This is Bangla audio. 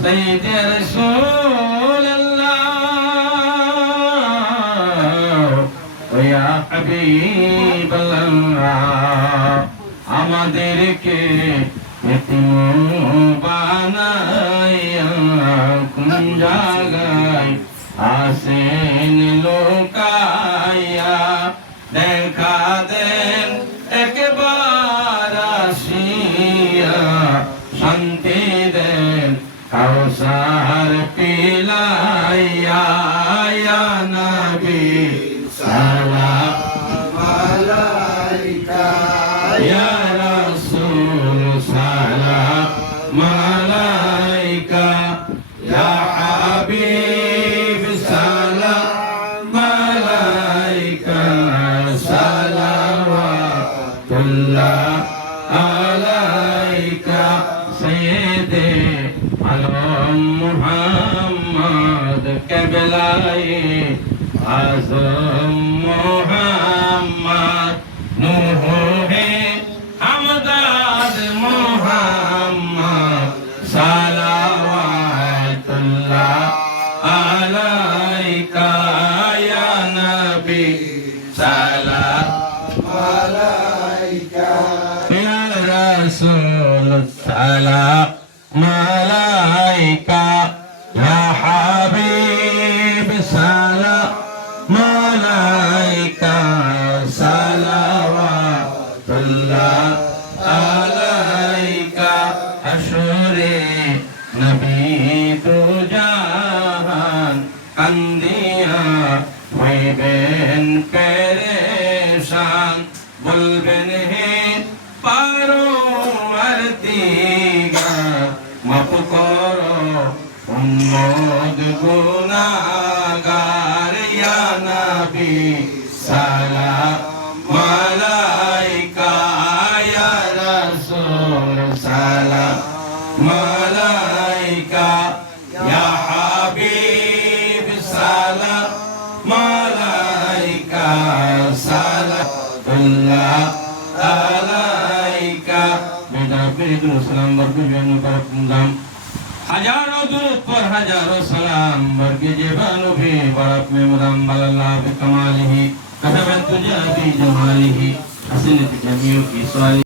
সাইয়্যিদি রাসূলুল্লাহ ওয়া ইয়া হাবিবাল্লাহ আমাদেরকে এতিম বানাইয়া কোন জায়গায় আসেন লোকাইয়া দেখা দেন একবার আসিয়া শান্তি দেন কাউসার পিলাইয়া ইয়া নবী সালাম আলাইকা ইয়া রাসূল সালাম আলাইকা ইয়া হাবিব সালাম আলাইকা সালাওয়াতুল্লাহ আলাইকা সাইয়্যিদে আলম মুহাম্মদ কিবলায়ে আযম মুহাম্মদ নূহ হে আমদাদ মুহাম্মদ সালাওয়াতুল্লাহ আলাইকা ইয়া নবী সালাম আলাইকা ইয়া রাসূল সালাম আলাইকা ইয়া হাবিব সালাম আলাইকা সালাওয়াতুল্লাহ আলাইকা হাশরে নবী দো জাহান কান্দিয়া হইবেন পেরেশান বলবেন হে পারওয়ারদিগার মাফ করো উম্মত গুনাহগার ইয়া নবী সালাম আলাইকা ইয়া রাসূল সালাম আলাইকা ইয়া হাবিব সালাম আলাইকা সালাতুল্লাহ আলাইকা बेटा फिर सलाम बरके जानो पर दाम हजारों दुरूद पर हजारों सलाम बरके जेबानो भी बरक में मुदाम बल्लाह बि कमालिही कसबत तुजा बि जमालिही हसनत जमीउ की सवाल